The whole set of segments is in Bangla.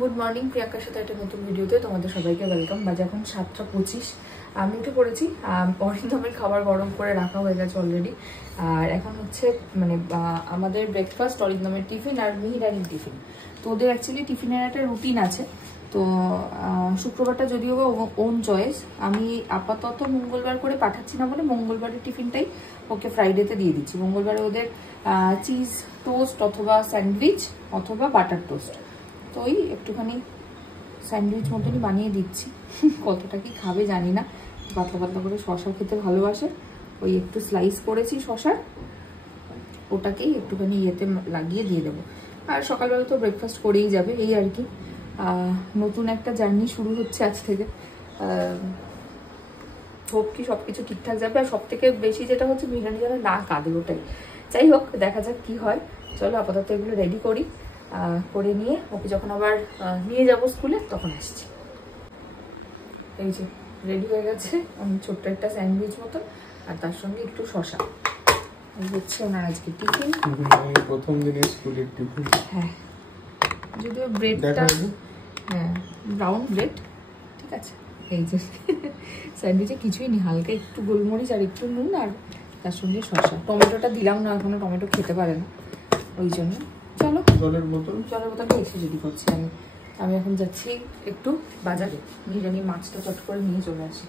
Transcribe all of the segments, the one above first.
গুড মর্নিং, প্রিয়াঙ্কার সাথে একটা নতুন ভিডিওতে তোমাদের সবাইকে ওয়েলকাম। বাজে এখন 7:25। আমি উঠে পড়েছি। অরিন্দমের খাবার গরম করে রাখা হয়ে গেছে অলরেডি। আর এখন হচ্ছে মানে আমাদের ব্রেকফাস্ট, অরিন্দমের টিফিন আর মিহিরানির টিফিন। তো ওদের অ্যাকচুয়ালি টিফিনের একটা রুটিন আছে। তো শুক্রবারটা যদিও বা ওন চয়েস, আমি আপাতত মঙ্গলবার করে পাঠাচ্ছি না বলে মঙ্গলবারের টিফিনটাই ওকে ফ্রাইডেতে দিয়ে দিচ্ছি। মঙ্গলবারে ওদের চিজ টোস্ট অথবা স্যান্ডউইচ অথবা বাটার টোস্ট। তো ওই একটুখানি স্যান্ডউইচ মতনই বানিয়ে দিচ্ছি। কতটা কি খাবে জানি না, পাতলা পাতলা করে শশা খেতে ভালোবাসে। ওই একটু স্লাইস করেছি শশার, ওটাকেই একটুখানি ইয়েতে লাগিয়ে দিয়ে দেবো। আর সকালবেলা তো ব্রেকফাস্ট করেই যাবে, এই আর কি। নতুন একটা জার্নি শুরু হচ্ছে আজ থেকে। হোপ কি সব কিছু ঠিকঠাক যাবে। আর সব থেকে বেশি যেটা হচ্ছে বিরিয়ানি যেন না কাঁদে, ওটাই। যাই হোক, দেখা যাক কি হয়। চলো আপাতত এগুলো রেডি করি, করে নিয়ে ওকে যখন আবার নিয়ে যাব স্কুলে তখন আসছি। এই যে রেডি হয়ে গেছে ছোট্ট একটা স্যান্ডউইচ মতো, আর তার সঙ্গে একটু শশা। এই হচ্ছে ওনার আজকে টিফিন, প্রথম দিনের স্কুলের টিফিন। হ্যাঁ, যদিও ব্রেডটা হ্যাঁ ব্রাউন ব্রেড, ঠিক আছে। এই যে স্যান্ডউইচে কিছুই নেই, হালকা একটু গোলমরিচ আর একটু নুন আর তার সঙ্গে শশা। টমেটোটা দিলাম না, এখনো টমেটো খেতে পারে না, ওই জন্য। চলো জলের বোতলটা এসে রেডি করছি আমি এখন যাচ্ছি একটু বাজারে, বিরিয়ানির মাছটা চট করে নিয়ে চলে আসি।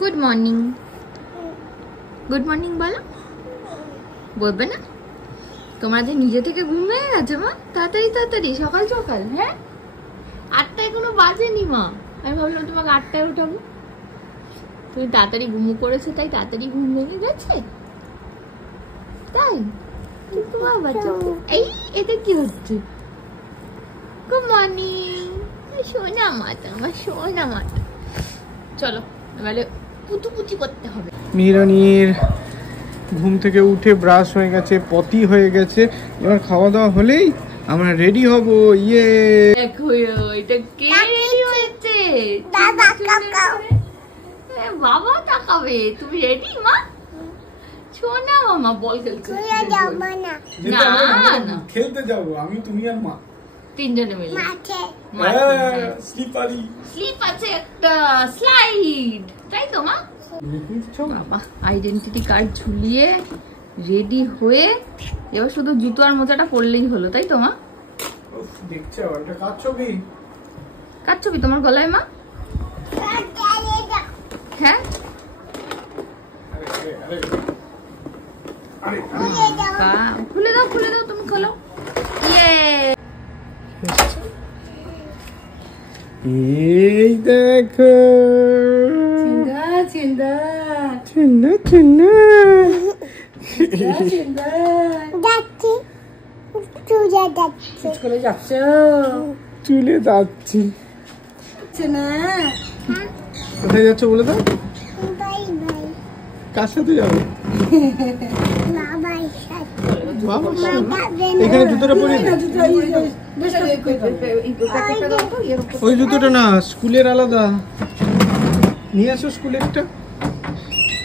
গুড মর্নিং, গুড মর্নিং বলো, বলবে না? তোমরা যে নিজে থেকে ঘুম হয়ে গেছে মা, তাড়াতাড়ি তাড়াতাড়ি সকাল সকাল। হ্যাঁ, 8টায় কোনো বাজেনি মা, আমি ভাবলাম তোমাকে 8টায় উঠাবো। তুমি তাড়াতাড়ি ঘুমু করেছো তাই তাড়াতাড়ি ঘুম ভেঙে গেছে, তাই? এই এটা কি হচ্ছে? গুড মর্নিং সোনা মাতা, আমার সোনা মাতা। চলো এবারে পুতুপুতি করতে হবে। মিহিরানির ঘুম থেকে উঠে ব্রাশ হয়ে গেছে, পটি হয়ে গেছে। এবার খাওয়া দাওয়া হলেই আমরা রেডি হব। ইয়ে দেখো এটা কে রেডি হয়েছে? বাবা তাকাবে। তুমি রেডি মা? সোনা মামা বল খেলতে না, খেলতে যাব আমি, তুমি আর মা, তিনজনে মিলে। স্লিপ আছে একটা, স্লাইড, তাই তো মা? বাবা আইডেন্টিটি কার্ড ঝুলিয়ে রেডি হয়ে এবার শুধু জুতো আর মোজাটা পরলেই হলো, তাই তো মা? দেখছো এটা কাচ্ছবি, কাচ্ছবি তোমার গলায় মা? হ্যাঁ, খুলে দাও খুলে দাও, তুমি খোলো। এই দেখো চিন্তা চিন্তা চিন্না চিন্না স্কুলে যাচ্ছ? চলে যাচ্ছি। না কোথায় যাচ্ছ বলে দাও? কার সাথে যাবে? এখানে জুতোটা পরে ওই জুতোটা না, স্কুলের আলাদা নিয়ে আসো। স্কুলেরটা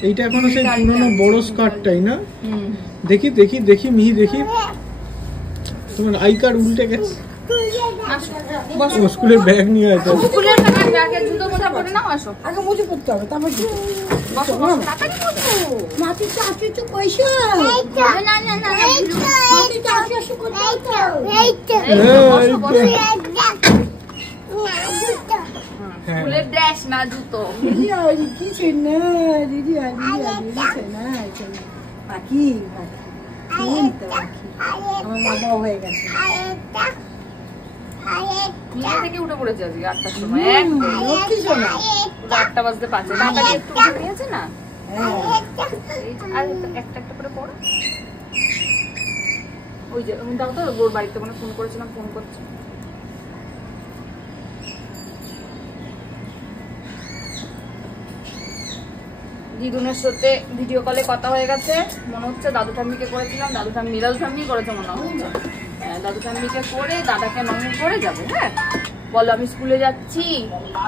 এইটা এখনো সেই পুরোনো বড় স্কার্টটাই না? দেখি দেখি দেখি মিহি, দেখি তোমার আই কার্ড উল্টে গেছে। স্কুলের ব্যাগ নিয়ে আসো। স্কুলের ব্যাগে জুতো মোজা পরে নাও, আসো। আগে মুজে পড়তে হবে, তারপর বসো বসো, তাড়াতাড়ি বসো। মাটি তো আসে তো পয়সা না না না, মাটি তো আসে করতে বসো বসো। স্কুলের ড্রেস না জুতো। দিদি আর কি চেনা, দিদি আর চেনা বাকি আমার বাবা হয়ে গেছে। নিজে থেকে উঠে পড়েছে আজকে 8টার সময়। লক্ষ্মী সোনা, 8টা বাজতে 5 তাড়াতাড়ি একটু উঠে নিয়েছে না। আর একটা একটা করে পড়ো। ওই যে দাও তো, ওর বাড়িতে কোনো ফোন করেছিলাম, ফোন করছে। দিদুনের সাথে ভিডিও কলে কথা হয়ে গেছে মনে হচ্ছে। দাদু ঠাম্মিকে করেছিলাম, দাদু ঠাম্মি মিরাজ ঠাম্মি করেছে মনে হচ্ছে। দাদু ঠাম্মিকে করে দাদাকে নমন করে যাবে। হ্যাঁ বলো আমি স্কুলে যাচ্ছি,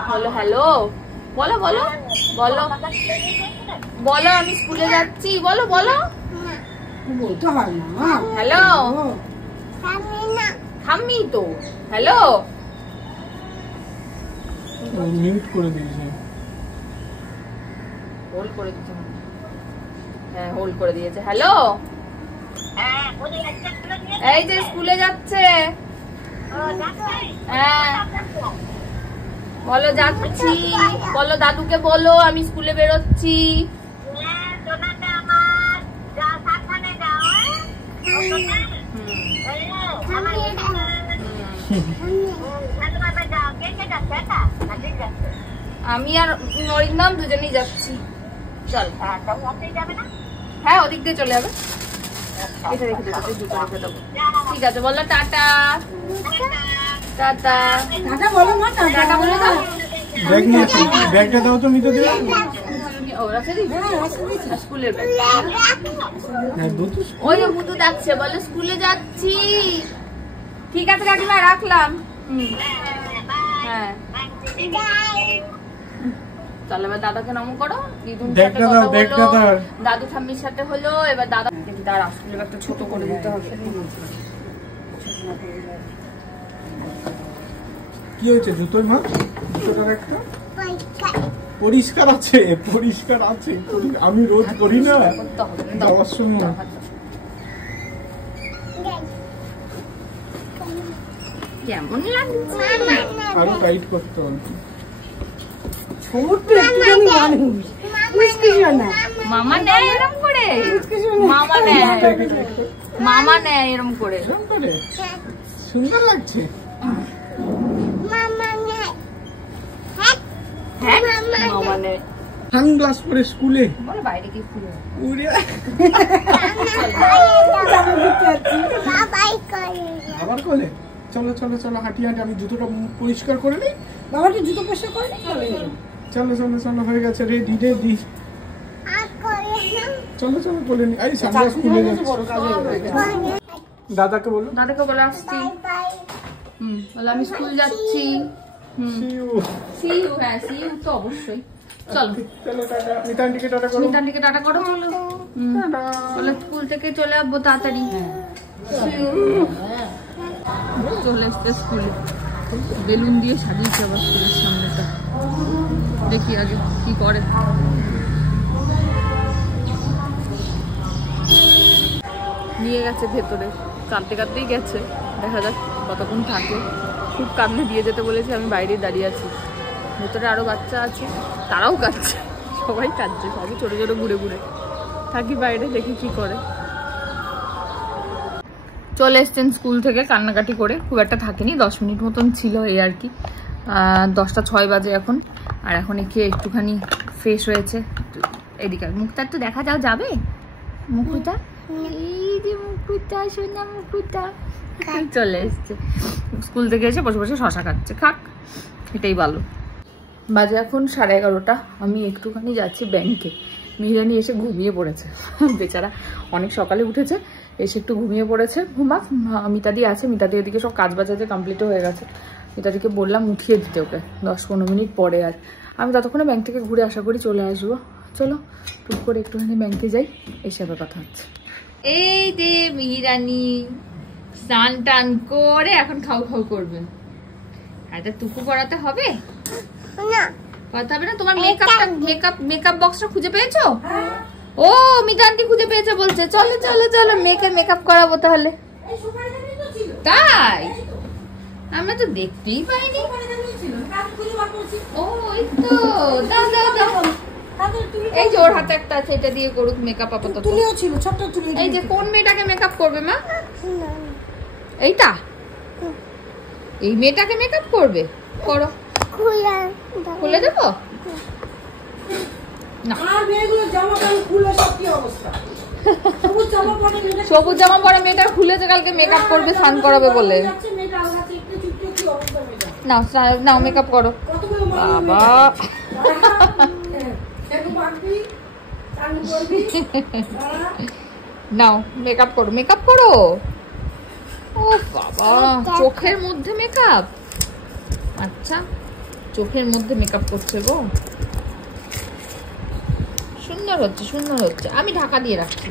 বলো হ্যালো, বলো বলো বলো বলো আমি স্কুলে যাচ্ছি, বলো বলো বলতে হয় না। হ্যালো থামমি তো। হ্যালো, মিউট করে দিয়েছে। হোল্ড করে দিয়েছে। হ্যাঁ, হোল্ড করে দিয়েছে। হ্যালো, এই যে স্কুলে যাচ্ছে। হ্যাঁ, বলো যাচ্ছি। বলো দাদুকে বলো আমি স্কুলে বেরোচ্ছি। আমি আর অরিন্দম দুজনেই যাচ্ছি। চল। হ্যাঁ, ওদিক দিয়ে চলে যাবে। এটা রেখে দেবো, জুতো রেখে দেবো। ঠিক আছে, বলো টাটা। টাটা টাটা বলো মা। টাটা বলে দাও। ব্যাগ নিয়েছি, ব্যাগটা দাও তো মিতে দিও। ও রাখে দিই। স্কুলের ব্যাগ। হ্যাঁ, বুতু। ওই যে বুতু যাচ্ছে, বলে স্কুলে যাচ্ছি। ঠিক আছে কাকিমা, রাখলাম। হ্যাঁ, তাহলে এবার দাদাকে নম করো। দিদুন সাথে কথা বলো, দাদু ঠাম্মির সাথে হলো। এবার দাদা দাঁড়া, স্কুলের ব্যাগটা ছোট করে দিতে হবে। কি হয়েছে জুতোর মা? জুতোটার একটা পরিষ্কার আছে, পরিষ্কার আছে। আমি রোজ করি না যাওয়ার সময়। কেমন লাগছে? আরো টাইট করতে হবে। মামা নেয় এরম করে, মামা নেয়, মামা নেয় এরম করে। সুন্দর লাগছে। হ্যাঁ, মামা নেয়। সানগ্লাস পরে স্কুলে বলে বাইরে কি ফুল আবার কোলে। চলো চলো চলো, হাঁটি হাঁটি। আমি জুতোটা পরিষ্কার করে নিই। বাবাকে জুতো পরিষ্কার করে নিই। চলো চলো চলো, হয়ে গেছে। Ready ready. চলো চলো কোলে নি। এই সানগ্লাস খুলে যাচ্ছে। দাদাকে বলো, দাদাকে বলে আসছি। বলে আমি স্কুল যাচ্ছি। See you. হ্যাঁ, সি ইউ তো অবশ্যই। চলো চলো টাটা। মিতানটিকে টাটা করো। মিতানটিকে টাটা করো। বলো বলে স্কুল থেকে চলে আসবো তাড়াতাড়ি। চলে এসছে স্কুলে, বেলুন দিয়ে সাজিয়েছে আবার স্কুলের সামনেটা। দেখি আগে কি করে। নিয়ে গেছে ভেতরে, কাঁদতে কাঁদতেই গেছে। দেখা যাক কতক্ষণ থাকে। খুব কাঁদলে দিয়ে যেতে বলেছে। আমি বাইরে দাঁড়িয়ে আছি, ভেতরে আরো বাচ্চা আছে, তারাও কাঁদছে। সবাই কাঁদছে, সবই ছোট ছোট ঘুরে ঘুরে। থাকি বাইরে, দেখি কি করে। চলে এসছেন স্কুল থেকে কান্নাকাটি করে। খুব একটা থাকেনি, 10 মিনিট মতন ছিল এই আর কি। 10টা 6 বাজে এখন। আর এখন খেয়ে একটুখানি ফ্রেশ হয়েছে। এদিকে মুখটা একটু দেখা যাও যাবে। মুকুটা, এই যে মুকুটা, সোনা মুকুটা চলে এসছে। স্কুল থেকে এসে বসে বসে শশা খাচ্ছে। খাক, এটাই ভালো। বাজে এখন 11:30। আমি একটুখানি যাচ্ছি ব্যাংকে। মিহিরানি এসে ঘুমিয়ে পড়েছে বেচারা, অনেক সকালে উঠেছে, এসে একটু ঘুমিয়ে পড়েছে। ঘুমাক। মিতাদি আছে, মিতাদি এদিকে সব কাজ বাজাতে কমপ্লিটও হয়ে গেছে। মিতাদিকে বললাম উঠিয়ে দিতে ওকে 10-15 মিনিট পরে। আর আমি ততক্ষণে ব্যাংক থেকে ঘুরে আশা করি চলে আসবো। চলো টুক করে একটুখানি ব্যাংকে যাই, এসে আবার কথা হচ্ছে। এই যে মিহিরানি স্নান টান করে এখন খাও খাও করবে। এটা টুকু করাতে হবে না, করাতে হবে না। তোমার মেকআপ বক্সটা খুঁজে পেয়েছো? ও মিতান্টি খুঁজে পেয়েছে বলছে। চলো চলো চলো, মেয়েকে মেকআপ করাবো তাহলে। তাই আমরা তো দেখতেই পাইনি। ও এই তো, দাও দাও দাও। এই যে ওর হাতে একটা আছে, এটা দিয়ে করুক মেকআপ আপাতত। এই যে কোন মেয়েটাকে মেকআপ করবে মা? এইটা, এই মেয়েটাকে মেকআপ করবে। করো, খুলে দেবো না। সবুজ জামা পরে মেয়েটা খুলেছে, কালকে মেকআপ করবে স্নান করাবে বলে। নাও নাও মেকআপ করো বাবা। নাও মেকআপ করো, মেকআপ করো। ও বাবা, চোখের মধ্যে মেকআপ? আচ্ছা, চোখের মধ্যে মেকআপ করছে গো। সুন্দর হচ্ছে, সুন্দর হচ্ছে। আমি ঢাকা দিয়ে রাখছি।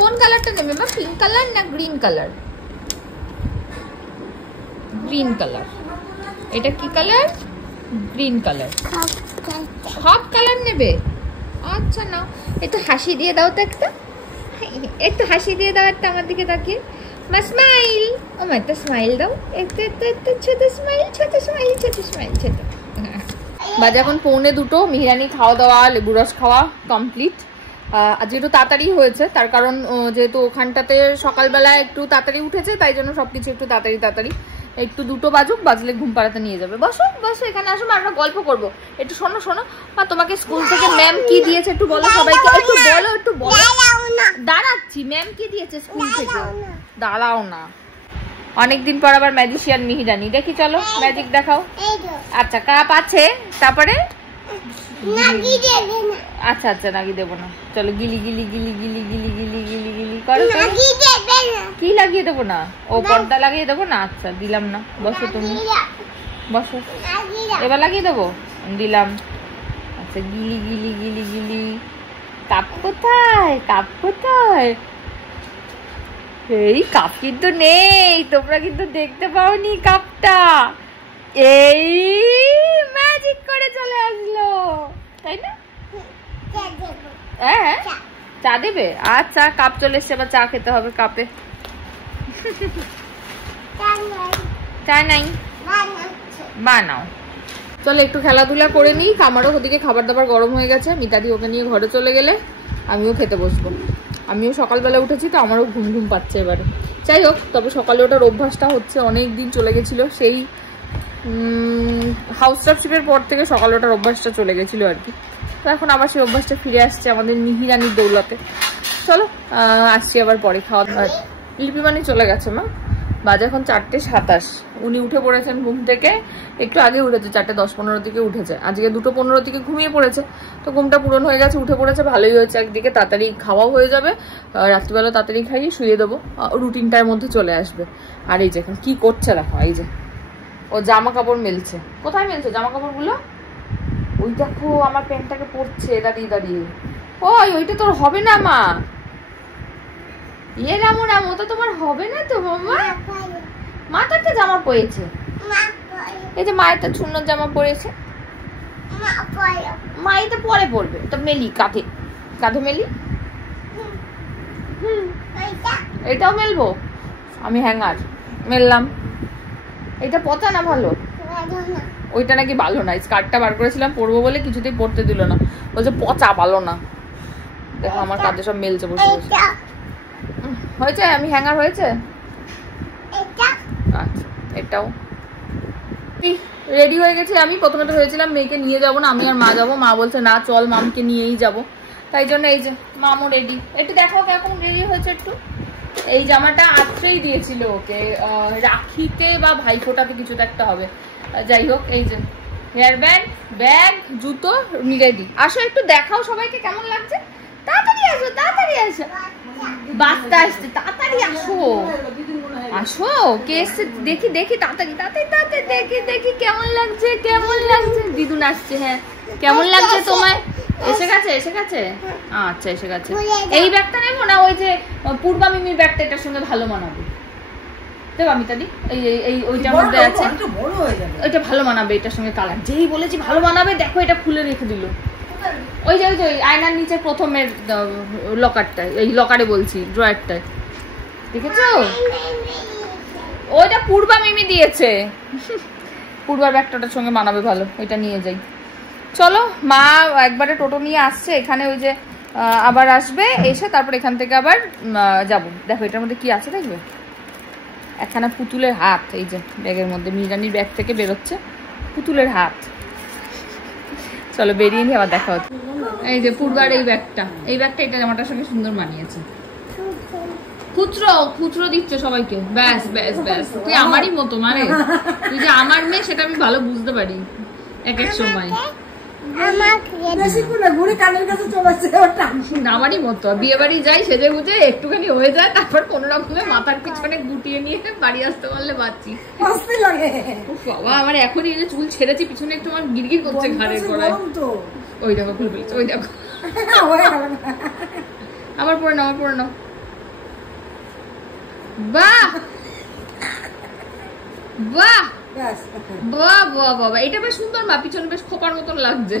কোন কালারটা নেবে মা? পিঙ্ক কালার না গ্রিন কালার? Green colour. এটা কি কালার? Green colour. সব কালার নেবে? আচ্ছা নাও, একটু হাসি দিয়ে দাও তো, একটু হাসি দিয়ে দাও একটা আমার দিকে তাকিয়ে। মা স্মাইল, ও মা একটা স্মাইল দাও, একটু একটু একটু ছোট স্মাইল, ছোট স্মাইল, ছোট স্মাইল, ছোট। বাজে এখন 1:45, মিহিরানি খাওয়া দাওয়া, লেবু রস খাওয়া কমপ্লিট। আজ একটু তাড়াতাড়ি হয়েছে, তার কারণ যেহেতু ওখানটাতে সকালবেলা একটু তাড়াতাড়ি উঠেছে, তাই জন্য সবকিছু একটু তাড়াতাড়ি। একটু 2টো বাজলে ঘুম পাড়াতে নিয়ে যাবে। বসো বসো, এখানে আসো, আমরা গল্প করবো। একটু শোনো শোনো, তোমাকে স্কুল থেকে ম্যাম কি দিয়েছে একটু বলো সবাইকে, একটু বলো। দাঁড়াচ্ছি, ম্যাম কি দিয়েছে স্কুল থেকে? দাঁড়াও না, অনেকদিন পর আবার ম্যাজিশিয়ান মিহিরানি, দেখি চলো ম্যাজিক দেখাও। আচ্ছা, কাপ আছে, তারপরে আচ্ছা আচ্ছা নাগি দেবো না, চলো গিলি গিলি গিলি গিলি গিলি গিলি গিলি গিলি করো। কি লাগিয়ে দেবো না? ও পর্দা লাগিয়ে দেবো না? আচ্ছা দিলাম না, বসো তুমি বসো, এবার লাগিয়ে দেবো, দিলাম। আচ্ছা গিলি গিলি গিলি গিলি। কাপ কোথায়? কাপ কোথায়? এই কাপ কিন্তু নেই, তোমরা কিন্তু দেখতে পাওনি কাপটা। এই ম্যাজিক করে চলে আসলো, তাই না? হ্যাঁ, চা দেবে? আচ্ছা, কাপ চলে এসছে, এবার চা খেতে হবে কাপে। চা নাই, বানাও। চলো একটু খেলাধুলা করে নিই। আমারও ওদিকে খাবার দাবার গরম হয়ে গেছে, মিতাদি ওকে নিয়ে ঘরে চলে গেলে আমিও খেতে বসবো। আমিও সকালবেলা উঠেছি তো আমারও ঘুম ঘুম পাচ্ছে এবারে। যাই হোক, তবে সকালে ওটার অভ্যাসটা হচ্ছে, অনেক দিন চলে গেছিল, সেই হাউস স্টাফশিপের পর থেকে সকালে ওটার অভ্যাসটা চলে গেছিল আর কি। তো এখন আবার সেই অভ্যাসটা ফিরে আসছে আমাদের মিহিরানির দৌলতে। চলো আসছি আবার পরে খাওয়া দাওয়া। লিপিমানি চলে গেছে মা, বাজে এখন 4:27। উনি উঠে পড়েছেন ঘুম থেকে, একটু আগে উঠেছে, 4:10-15 দিকে উঠেছে। আজকে 2:15 দিকে ঘুমিয়ে পড়েছে, তো ঘুমটা পূরণ হয়ে গেছে, উঠে পড়েছে, ভালোই হয়েছে। একদিকে তাড়াতাড়ি খাওয়াও হয়ে যাবে, রাত্রিবেলা তাড়াতাড়ি খাইয়ে শুয়ে দেবো, রুটিনটার মধ্যে চলে আসবে। আর এই যে এখন কি করছে দেখো, এই যে ও জামা কাপড় মেলছে। কোথায় মেলছে জামা কাপড়গুলো? ওই দেখো আমার প্যান্টটাকে পরছে দাঁড়িয়ে দাঁড়িয়ে। ওই ওইটা তোর হবে না মা, ইয়ে রামু রামু, তো তোমার হবে না তো মামা। মা তো একটা জামা পরেছে, এই যে মা একটা সুন্দর জামা পরেছে, মা এটা পরে পরবে। তো মেলি কাঁধে, কাঁধে মেলি। এটাও মেলবো আমি, হ্যাঙ্গার মেললাম। এটা পচা না ভালো? ওইটা নাকি ভালো না, স্কার্টটা বার করেছিলাম পরবো বলে, কিছুতেই পরতে দিল না, বলছে পচা ভালো না। দেখো আমার কাঁধে সব মেলছে বসে বসে। হয়েছে, আমি হ্যাঙ্গার হয়েছে। আচ্ছা এটাও রেডি হয়ে গেছি আমি। প্রথমে তো ভেবেছিলাম মেয়েকে নিয়ে যাবো না, আমি আর মা যাবো। মা বলছে না চল, মামকে নিয়েই যাবো। তাই জন্য এই যে মামও রেডি। একটু দেখো কেমন রেডি হয়েছে একটু। এই জামাটা আত্রেই দিয়েছিল ওকে, রাখিতে বা ভাইফোঁটাতে কিছুটা একটা হবে। যাই হোক, এই যে হেয়ার ব্যান্ড, ব্যাগ, জুতো রেডি। আসো একটু দেখাও সবাইকে কেমন লাগছে। তাড়াতাড়ি আসো, তাড়াতাড়ি আসো, বাচ্চা আসছে, তাড়াতাড়ি আসো। আসো, কে এসছে দেখি দেখি, তাড়াতাড়ি তাড়াতাড়ি তাড়াতাড়ি দেখি দেখি কেমন লাগছে, কেমন লাগছে। দিদুন আসছে, হ্যাঁ কেমন লাগছে তোমায়? এসে গেছে, এসে গেছে, আচ্ছা এসে গেছে। এই ব্যাগটা নেবো না, ওই যে পূর্বা মিমির ব্যাগটা এটার সঙ্গে ভালো মানাবে। দেবো আমি তাদি, এই ওইটার মধ্যে আছে, ওইটা ভালো মানাবে এটার সঙ্গে কালার। যেই বলেছি ভালো মানাবে, দেখো এটা খুলে রেখে দিল। ওই যে ওই যে আয়নার নিচে প্রথমের লকারটায়, এই লকারে বলছি ড্রয়ারটায়, দেখেছো? ওইটা পূর্বা মিমি দিয়েছে, পূর্বার ব্যাগটার সঙ্গে মানাবে ভালো, ওইটা নিয়ে যাই। চলো, মা একবারে টোটো নিয়ে আসছে এখানে, ওই যে আবার আসবে, এসে তারপর এখান থেকে আবার যাবো। দেখো এটার মধ্যে কি আছে দেখবে, একখানা পুতুলের হাত। এই যে ব্যাগের মধ্যে মিহিরানির ব্যাগ থেকে বেরোচ্ছে পুতুলের হাত। চলো বেরিয়ে নিয়ে আবার দেখা হচ্ছে। এই যে পূর্বার এই ব্যাগটা, এই ব্যাগটা এটা জামাটার সঙ্গে সুন্দর মানিয়েছে। খুচরো খুচরো দিচ্ছে সবাইকে, ব্যাস ব্যাস ব্যাস। তুই আমারই মতো মানে, তুই যে আমার মেয়ে সেটা আমি ভালো বুঝতে পারি এক এক সময়। আমারই মতো বিয়ে বাড়ি যাই, সেজে গুজে একটুখানি হয়ে যায়, তারপর কোন রকমে মাথার পিছনে গুটিয়ে নিয়ে বাড়ি আসতে পারলে বাঁচি। বাবা আমার এখনই এই যে চুল ছেড়েছি পিছনে একটু আমার গিরগির করছে ঘাড়ের গোড়ায়। ওই দেখো খুলে ফেলেছে, ওই দেখো। আবার পরে নাও, আবার পরে নাও। বাহ বাহ বাহ বাহ বাবা, এটা বেশ সুন্দর মা, পিছনে বেশ খোপার মতন লাগছে।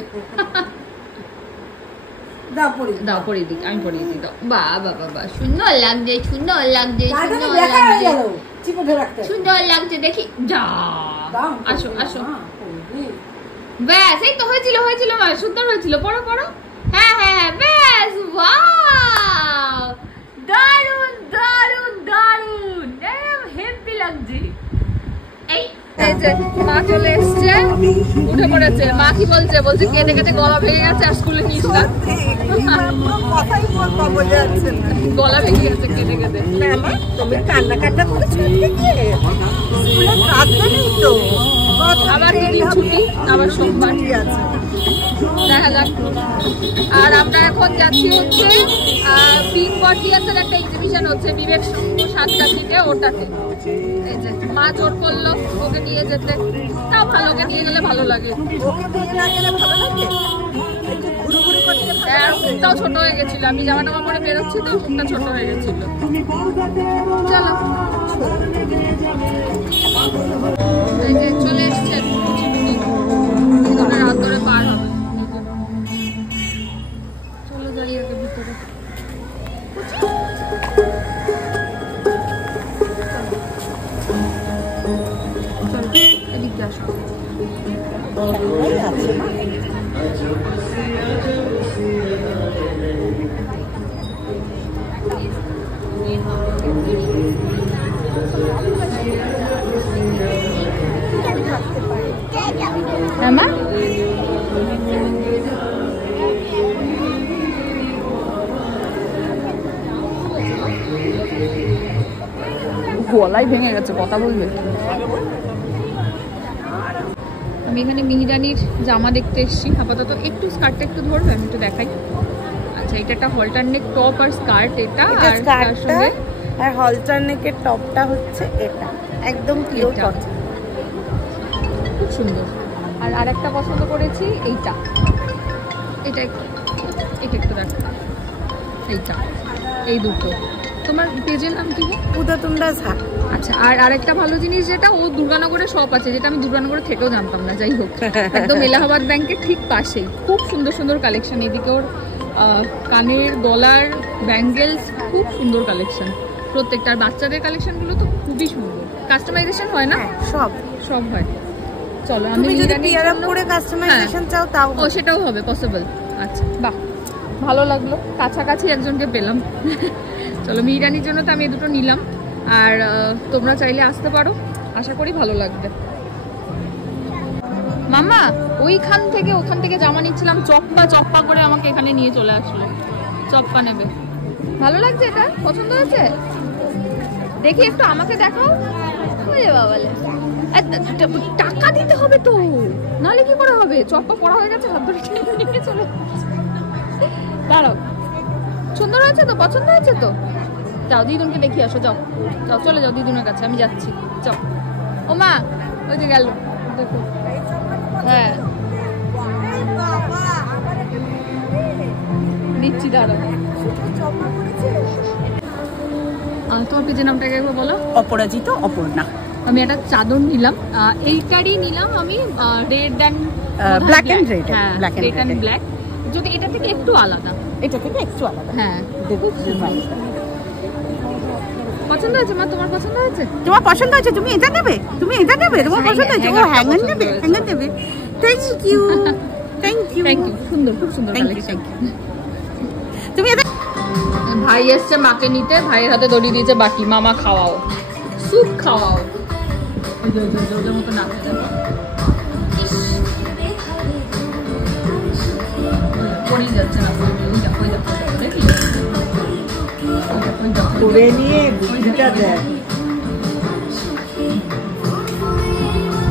দাও পরিয়ে দিই, আমি পরিয়ে দিই। দাও, বাহ বাহ বাহ, সুন্দর লাগছে, সুন্দর লাগছে, সুন্দর লাগছে, সুন্দর লাগছে। দেখি যা, আসো আসো। ব্যাস, এই তো হয়েছিল হয়েছিল মা, সুন্দর হয়েছিল। পড়ো পড়ো। হ্যাঁ হ্যাঁ ব্যাস, ওয়াও, দারুন দারুন দারুন, হেভি লাগছে। এই যে মা চলে এসছে, উঠে পড়েছে। মা কি বলছে? বলছে কেঁদে কেঁদে গলা ভেঙে গেছে, আর স্কুলে নিস না। গলা ভেঙে গেছে কেঁদে কেঁদে। আবার দুদিন ছুটি, আবার সোমবার দেখা যাক। আর আমরা এখন যাচ্ছি হচ্ছে পিঙ্ক বটিয়াসের একটা এক্সিবিশন হচ্ছে বিবেক সংঘ সাতকাঠিতে, ওটাতে। এই যে মা জোর করলো ওকে নিয়ে যেতে, তাও ভালো, ওকে নিয়ে গেলে ভালো লাগে। মুখটাও ছোট হয়ে গেছিল, আমি জামা টামা পরে বেরোচ্ছি তো মুখটা ছোট হয়ে গেছিল। চলো, এই যে চলে এসছে, হাত ধরে পার হবে। চলো দাঁড়িয়ে আগে ভিতরে। চলো এদিকে আসো। মা গলাই ভেঙে গেছে, কথা বলবে। আমি এখানে মিহিরানির জামা দেখতে এসেছি আপাতত। একটু স্কার্টটা একটু ধরবে, আমি একটু দেখাই। আচ্ছা, এটা একটা হলটার নেক টপ আর স্কার্ট, এটা আর তার সঙ্গে আর হলটার নেকের টপটা হচ্ছে এটা, একদম পিওর কটন, খুব সুন্দর। আর আরেকটা পছন্দ করেছি এইটা, এটা এটা একটু দেখা, এইটা, এই দুটো। তোমার পেজের নাম কি? উদাতুন্ডা ঝা। আচ্ছা, আর আরেকটা ভালো জিনিস যেটা, ও দুর্গানগরে শপ আছে, যেটা আমি দুর্গানগরে থেকেও জানতাম না। যাই হোক, একদম এলাহাবাদ ব্যাংকের ঠিক পাশেই। খুব সুন্দর সুন্দর কালেকশন। এদিকে ওর কানের, গলার, ব্যাঙ্গেলস, খুব সুন্দর কালেকশন প্রত্যেকটা। আর বাচ্চাদের কালেকশনগুলো তো খুবই সুন্দর। কাস্টমাইজেশন হয় না? সব সব হয়। চলো, আমি যদি পেয়ার আপ করে কাস্টমাইজেশন চাও তাও ও সেটাও হবে, পসিবল। আচ্ছা, বাহ, ভালো লাগলো, কাছাকাছি একজনকে পেলাম। চলো, মিহিরানির জন্য তো আমি এই দুটো নিলাম, আর তোমরা চাইলে আসতে পারো, আশা করি ভালো লাগবে। মামা ওখান থেকে জামা নিচ্ছিলাম, চপ্পা চপ্পা করে আমাকে এখানে নিয়ে চলে আসলো। চপ্পা নেবে, ভালো লাগছে? এটা পছন্দ হয়েছে? দেখি একটু আমাকে দেখাও। বাবালে, টাকা দিতে হবে তো, নাহলে কি করে হবে? চপ্পা পড়া হয়ে গেছে, হাত ধরে নিয়ে চলে। দাঁড়াও, সুন্দর হয়েছে তো? পছন্দ হয়েছে তো? যাও দিদুনকে দেখি আসো, যাও যাও, চলে যাও দিদুনের কাছে, আমি যাচ্ছি। যাও। ও মা, ওই যে গেল, দেখো। হ্যাঁ দিচ্ছি, দাঁড়াও। তোমার পেজের নামটা একবার বলো। অপরাজিত অপর্ণা। আমি একটা চাদর নিলাম, এইটারই নিলাম আমি, red and black and red. হ্যাঁ, রেড অ্যান্ড ব্ল্যাক, যদি এটা থেকে একটু আলাদা। এটা থেকে একটু আলাদা। হ্যাঁ, পছন্দ হয়েছে মা? তোমার পছন্দ হয়েছে? তোমার পছন্দ হয়েছে? তুমি এটা নেবে, তুমি এটা নেবে, তোমার পছন্দ হয়েছে? ও হ্যাঙ্গার নেবে, হ্যাঙ্গার নেবে। Thank you, thank you, thank you. সুন্দর, খুব সুন্দর কালেকশন। তুমি এটা। ভাই এসছে মাকে নিতে, ভাইয়ের হাতে দড়ি দিয়েছে বাটি। মামা খাওয়াও, স্যুপ খাওয়াও। ওদের মতো না পড়েই যাচ্ছে না, দেখি করে নিয়ে বুদ্ধিটা দেয়।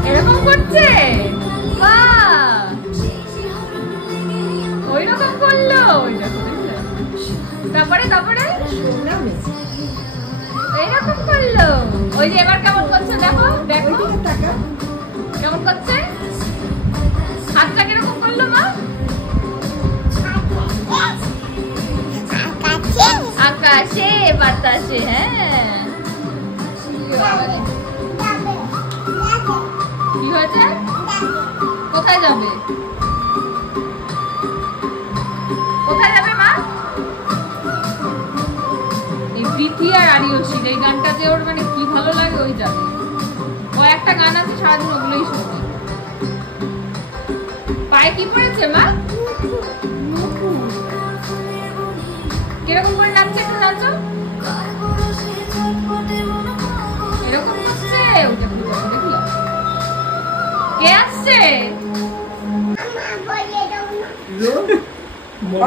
এরকম করছে, বাহ, ওই রকম করলো। তারপরে এইরকম করলো। ওই যে এবার কেমন করছে দেখো, দেখো কেমন করছে, হাতটা কিরকম করলো মা? আকাশে বাতাসে। হ্যাঁ, হয়েছে? কোথায় যাবে? কোথায় যাবে মা? এই প্রীতি আর আরিয়সী এই গানটা যে ওর মানে কি ভালো লাগে ওই জানে। ও একটা গান আছে সারাদিন ওগুলোই শুনে। পায়ে কি পড়েছে মা? কিরকম করে নাচছে? একটু নাচো। এরকম হচ্ছে ওটা দেখলো। কে আসছে?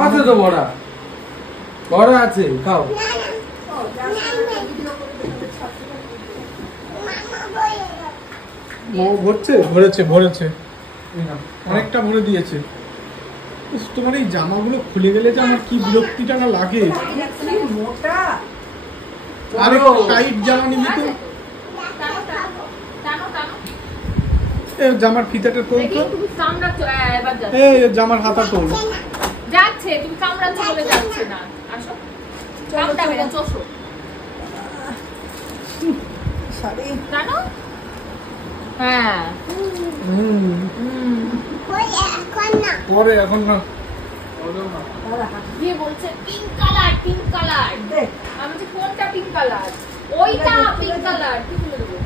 আছে তো বড়া, বড়া আছে, খাও। ভরেছে অনেকটা ভরে দিয়েছে। তোমার এই জামাগুলো খুলে গেলে যে আমার কি বিরক্তিটা না লাগে। আর একটু টাইট জামা নিবি তো। জামার ফিতাটা তোল তো। এই জামার হাতা তোল। যাচ্ছে তুমি কামড়াচ্ছ বলে যাচ্ছে না। আসো কামড়াবে না, চোষো। জানো? হ্যাঁ পরে এখন না। দিয়ে বলছে পিঙ্ক কালার, পিঙ্ক কালার। আমি বলছি কোনটা পিঙ্ক কালার? ওইটা পিঙ্ক কালার। কি বলে দেবো?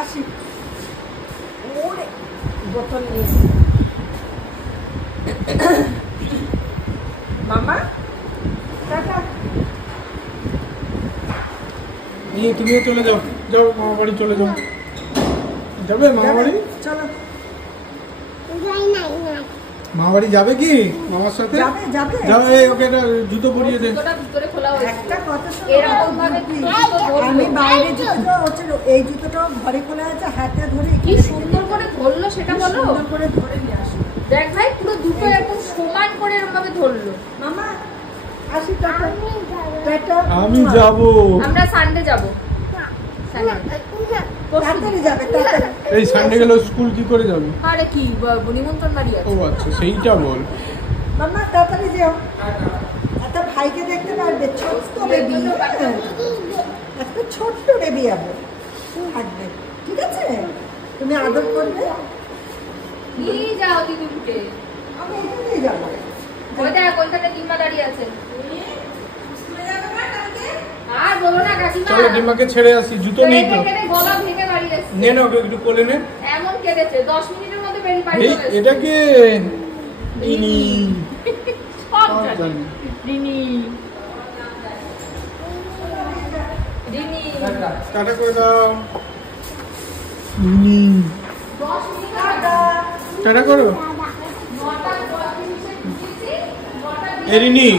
আসি ওরে বোতল নিয়ে মামা টাটা। তুমিও চলে যাও, যাও মামা বাড়ি চলে যাও। যাবে মামা বাড়ি? চলো। মামা বাড়ি যাবে কি মামার সাথে? যাবে যাবে। ওকে একটা জুতো পরিয়ে দে। জুতোটা ভিতরে খোলা হয়েছে। একটা কথা শোনো, এরকম ভাবে আমি বাইরে জুতো হচ্ছে, এই জুতোটা ঘরে খোলা আছে, হাতে ধরে কি সুন্দর করে ধরলো সেটা বলো। সুন্দর করে ধরে নিয়ে আসো। দেখ ভাই পুরো দুটো একদম সমান করে এরকম ভাবে ধরলো। মামা আসি টাটা। টাটা। আমি যাব। আমরা সানডে যাব। তাড়াতাড়ি যাবে, তাড়াতাড়ি। এই সানডে গেলে স্কুল কি করে যাবে? আরে কি নিমন্ত্রণ বাড়ি আছে। ও আচ্ছা, সেইটা বল। মামা তাড়াতাড়ি যাও। একটা ভাইকে দেখতে পারবে, ছোট্ট বেবি, একটা ছোট্ট বেবি আবার থাকবে, ঠিক আছে? তুমি আদর করবে। নিয়ে যাও দিদি উঠে। আমি এখানেই যাবো। ওই দেখ ওইখানে ডিম্মা দাঁড়িয়ে আছে। আর বলো না কাকিমা। চলো ডিম্মাকে ছেড়ে আসি, জুতো নেই তো। গলা ভেঙে বাড়ি আসছে। নে না ওকে একটু কোলে নে। এমন কেঁদেছে 10 মিনিটের মধ্যে বেরিয়ে বাড়ি এই চলে এসেছে। এটাকে রিনি সব জানি। রিনি রিনি টাটা করে দাও। রিনি 10 মিনিট টাটা করো। এ রিনি,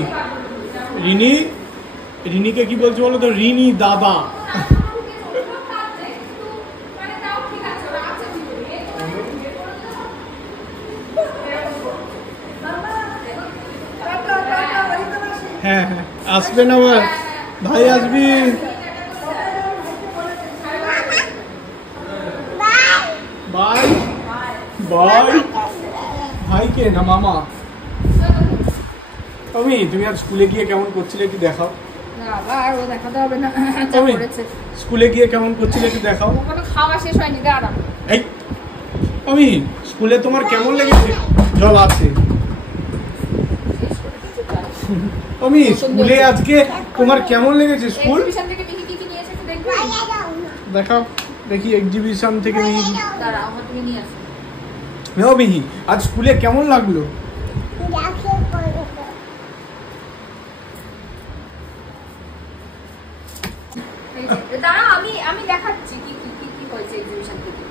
রিনি, রিনিকে কি বলছো বলো তো? রিনি দাদা। হ্যাঁ হ্যাঁ আসবে না আবার ভাই, আসবি। Bye bye. ভাইকে না মামা? তুমি আজ স্কুলে গিয়ে কেমন করছিলে একটু দেখাও। আবার ও দেখাতে হবে না। স্কুলে গিয়ে কেমন করছিলে একটু দেখাও। কোনো খাওয়া শেষ হয়নি, দাঁড়া। এই স্কুলে তোমার কেমন লেগেছে? জল আছে। স্কুলে আজকে তোমার কেমন লেগেছে? স্কুল এক্সিবিশন থেকে মিহি কি নিয়েছে একটু দেখবে? দেখাও দেখি। এক্সিবিশন থেকে মিহি। দাঁড়া আমার তুমি নিয়ে আসো। মিহি আজ স্কুলে কেমন লাগলো? দাঁড়া আমি দেখাচ্ছি কি কি কি কি হয়েছে এক্সিবিশন থেকে।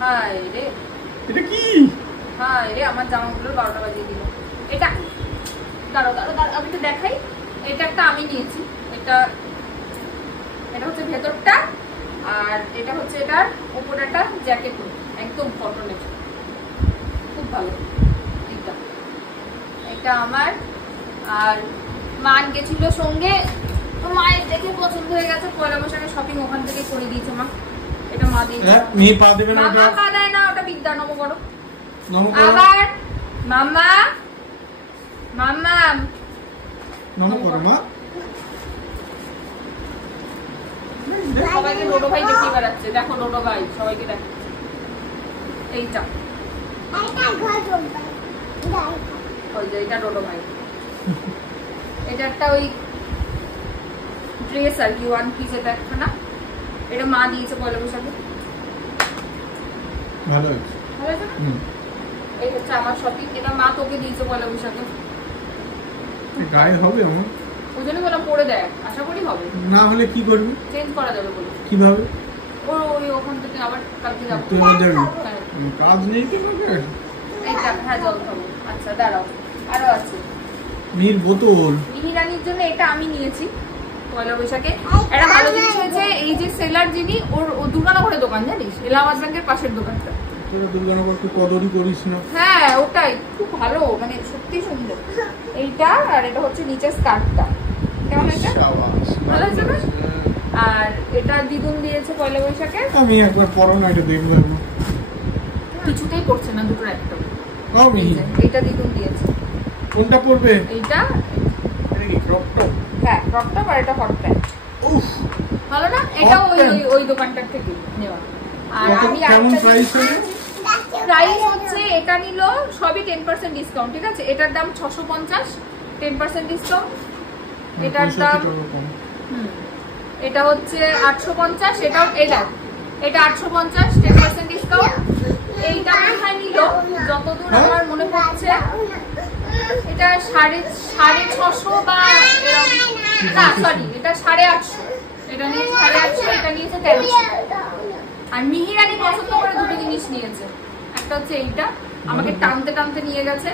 হায় রে, এটা কি? হায় রে, আমার জামাগুলোর 12টা বাজিয়ে দিল। এটা দাঁড়াও দাঁড়াও দাঁড়াও, আমি তো দেখাই। এটা একটা আমি নিয়েছি। এটা হচ্ছে ভেতরটা, আর এটা হচ্ছে এটার উপরেটা জ্যাকেট, একদম কটনের, খুব ভালো। এটা আমার। আর মান গেছিল সঙ্গে, মায়ের দেখে পছন্দ হয়ে গেছে, পয়লা বৈশাখে শপিং ওখান থেকে করে দিয়েছে মা। এটা মা দিয়েছে। মেয়ে পা দেবে না? মামা পা দেয় না, ওটা বিদ্যা। নম করো। নম করো। আবার মামা মামা নম করো মা। সবাইকে ডোডো ভাই দেখিয়ে বেড়াচ্ছে। দেখো ডোডো ভাই সবাইকে দেখাচ্ছে। এইটা ওই যে এটা ডোডো ভাই। এটা একটা ওই ড্রেস আর কি, ওয়ান পিস। এটা একটা না, এটা মা দিয়েছে পয়লা বৈশাখে। ভালো হয়েছে। ভালো আছে না? এই হচ্ছে আমার শপিং। এটা মা তোকে দিয়েছে পয়লা বৈশাখে। গায়ে হবে আমার, ওই জন্য বললাম পরে দেখ, আশা করি হবে। না হলে কি করবি? চেঞ্জ করা যাবে বলে। কিভাবে? ওই ওখান থেকে আবার কালকে যাবো। তুই আমার যাবি? হ্যাঁ। কাজ নেই কি তোকে? এইটা হ্যাঁ, জল খাবো। আচ্ছা দাঁড়াও, আরো আছে নীল বোতল। মিহিরানির জন্য। এটা আমি নিয়েছি পয়লা বৈশাখে। একটা ভালো জিনিস হয়েছে, এই যে সেলার যিনি, ওর দুর্গানগরের দোকান, জানিস, এলাহাবাদ ব্যাংকের পাশের দোকানটা। তোরা দুর্গানগর তুই কদরই করিস না। হ্যাঁ ওটাই খুব ভালো, মানে সত্যি সুন্দর। এইটা আর এটা হচ্ছে নিচের স্কার্টটা। কেমন এটা? ভালো আছে না? আর এটা দিদুন দিয়েছে পয়লা বৈশাখে। আমি একবার পরো না, এটা দেখবো। কিছুতেই পড়ছে না, দুটোর একটা। আমি এইটা দিদুন দিয়েছে। কোনটা পরবে? এইটা এটা কি ক্রপ টপ? হ্যাঁ ক্রপ টপ, আর এটা হট প্যান্ট। উফ, ভালো না? এটা ওই দোকানটার থেকে নেওয়া। আর আমি কেমন প্রাইস হবে? প্রাইস হচ্ছে, এটা নিল সবই 10% ডিসকাউন্ট, ঠিক আছে? এটার দাম 650, 10% ডিসকাউন্ট। এটার দাম এটা হচ্ছে 850, এটাও এটা 850, 10% ডিসকাউন্ট। এইটা কোথায় নিল যতদূর আমার মনে পড়ছে, এটা 650 বা না সরি, এটা 850। এটা নিয়েছে 850, এটা নিয়েছে 1300। আর মিহিরানি পছন্দ করে দুটো জিনিস নিয়েছে। একটা হচ্ছে এইটা, আমাকে টানতে টানতে নিয়ে গেছে।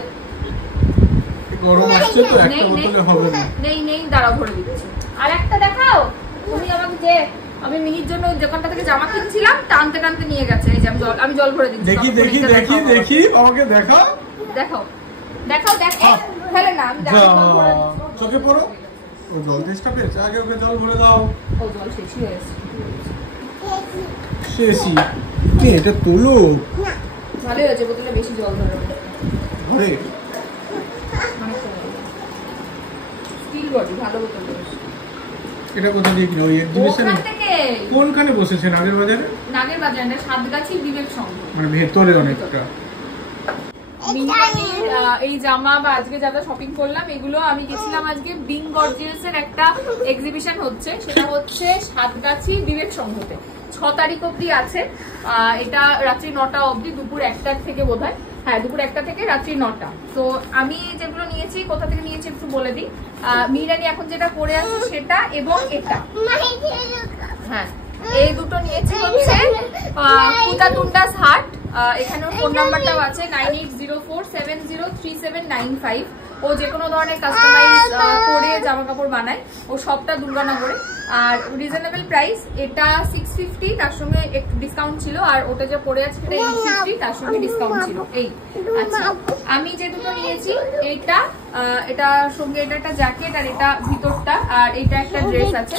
গরম আসছে তো, একটা বোতলে হবে না। নেই দাঁড়াও, ভরে দিচ্ছি। আর একটা দেখাও তুমি আমাকে, যে আমি মিহির জন্য ওই দোকানটা থেকে জামা কিনছিলাম, টানতে টানতে নিয়ে গেছে। এই যে আমি জল ভরে দিচ্ছি। দেখি আমাকে দেখাও। দেখাও ফেলে না, আমি চোখে পড়ো। ও জল তেষ্টা পেয়েছে, আগে ওকে জল ভরে দাও। ও জল শেষই হয়েছে। শেষই এটা তোলো। ভালোই হয়েছে, বোতলে বেশি জল ধরে। ঘরে স্টিল বডি, ভালো বোতল। এটা কোথা দিয়ে কিনা? ওই এক্সিবিশনে? কোনখানে বসেছেন? নাগের বাজারে? নাগের বাজারে, সাতগাছি বিবেক সংঘ, মানে ভেতরে অনেকটা। এই জামা বা আজকে যারা শপিং করলাম, এগুলো আমি গেছিলাম আজকে বিং গর্জিয়াস এর একটা এক্সিবিশন হচ্ছে, সেটা হচ্ছে সাতগাছি বিবেক সংঘতে। 6 তারিখ অব্দি আছে। এটা রাত্রি 9টা অব্দি, দুপুর 1টার থেকে বোধহয়। হ্যাঁ, দুপুর 1টা থেকে রাত্রি 9টা। তো আমি যেগুলো নিয়েছি, কোথা থেকে নিয়েছি একটু বলে দিই। মিহিরানি এখন যেটা পরে আছে সেটা, এবং এটা, হ্যাঁ এই দুটো নিয়েছি হচ্ছে কুতাতুন্ডাস হাট। এখানে ফোন নাম্বারটাও আছে 9804703795। ও যে কোনো ধরনের কাস্টমাইজ করে জামা কাপড় বানায়, ও সবটা দুর্গানগরে। আর রিজনেবল প্রাইস, এটা 650, তার সঙ্গে একটু ডিসকাউন্ট ছিল। আর ওটা যে পরে আছে সেটা 850, তার সঙ্গে ডিসকাউন্ট ছিল। এই আচ্ছা, আমি যে দুটো নিয়েছি, এইটা এটার সঙ্গে এটা একটা জ্যাকেট, আর এটা ভিতরটা, আর এটা একটা ড্রেস আছে।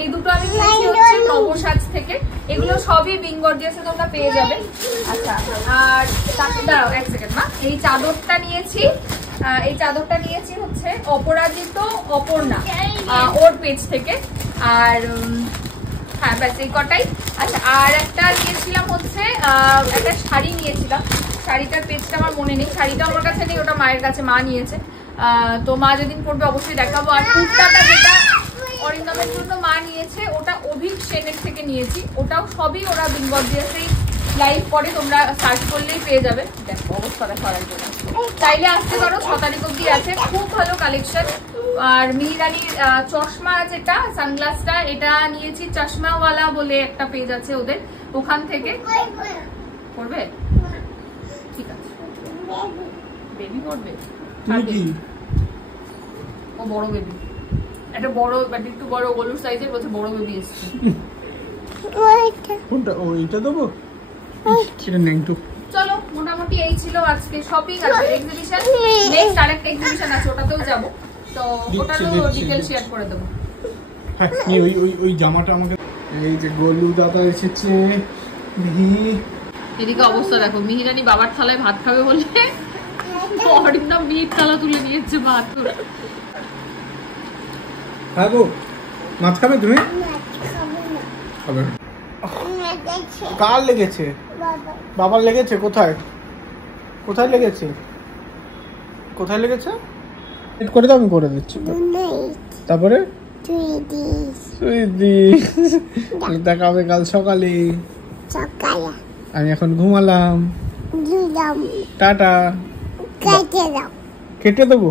এই দুটো আমি নিয়েছি হচ্ছে নবসাজ থেকে। এগুলো সবই বিং গর্জিয়াসে তোমরা পেয়ে যাবে। আচ্ছা, আর দাঁড়াও এক সেকেন্ড মা, এই চাদরটা নিয়েছি। এই চাদরটা নিয়েছি হচ্ছে অপরাজিত অপর্ণা, ওর পেজ থেকে। আর হ্যাঁ ব্যাস এই কটাই। আচ্ছা, আর একটা নিয়েছিলাম হচ্ছে একটা শাড়ি নিয়েছিলাম। শাড়িটার পেজটা আমার মনে নেই, শাড়িটা আমার কাছে নেই, ওটা মায়ের কাছে, মা নিয়েছে। তো মা যেদিন পড়বে অবশ্যই দেখাবো। আর কুর্তাটা যেটা অরিন্দমের জন্য মা নিয়েছে, ওটা অভিক সেনের থেকে নিয়েছি। ওটাও সবই ওরা বিং গর্জিয়াসেই লাইভ করে, তোমরা সার্চ করলেই পেয়ে যাবে। দেখো অবস্থাটা করার জন্য চাইলে আসতে পারো, 6 তারিখ অব্দি আছে, খুব ভালো কালেকশন। আর মিহিরানির চশমা যেটা, সানগ্লাসটা, এটা নিয়েছি চশমাওয়ালা বলে একটা পেজ আছে ওদের, ওখান থেকে। পড়বে? ঠিক আছে, বেবি পড়বে। ও বড় বেবি, একটা বড়, একটু বড় গলুর সাইজের, বলছে বড় বেবি এসছে। কোনটা? ও এটা দেবো। চলো, মোটামুটি এই ছিল আজকে শপিং। আছে এক্সিবিশন, নেক্সট আরেকটা এক্সিবিশন আছে, ওটাতেও যাবো। তো ওটারও ডিটেইল শেয়ার করে দেবো। হ্যাঁ, ওই জামাটা আমাকে। এই যে গোলু দাদা এসেছে। এদিকে অবস্থা দেখো, মিহিরানি বাবার থালায় ভাত খাবে বলে অরিন্দম মিহির থালা তুলে নিয়েছে ভাত। হ্যাঁ গো, মাছ খাবে তুমি? হবে না। কার লেগেছে? বাবার লেগেছে? কোথায় কোথায় লেগেছে? কোথায় লেগেছে? এড করে দাও, আমি করে দিচ্ছি। তারপরে দেখাবে কাল সকালে। আমি এখন ঘুমালাম। টাটা। কেটে দেবো।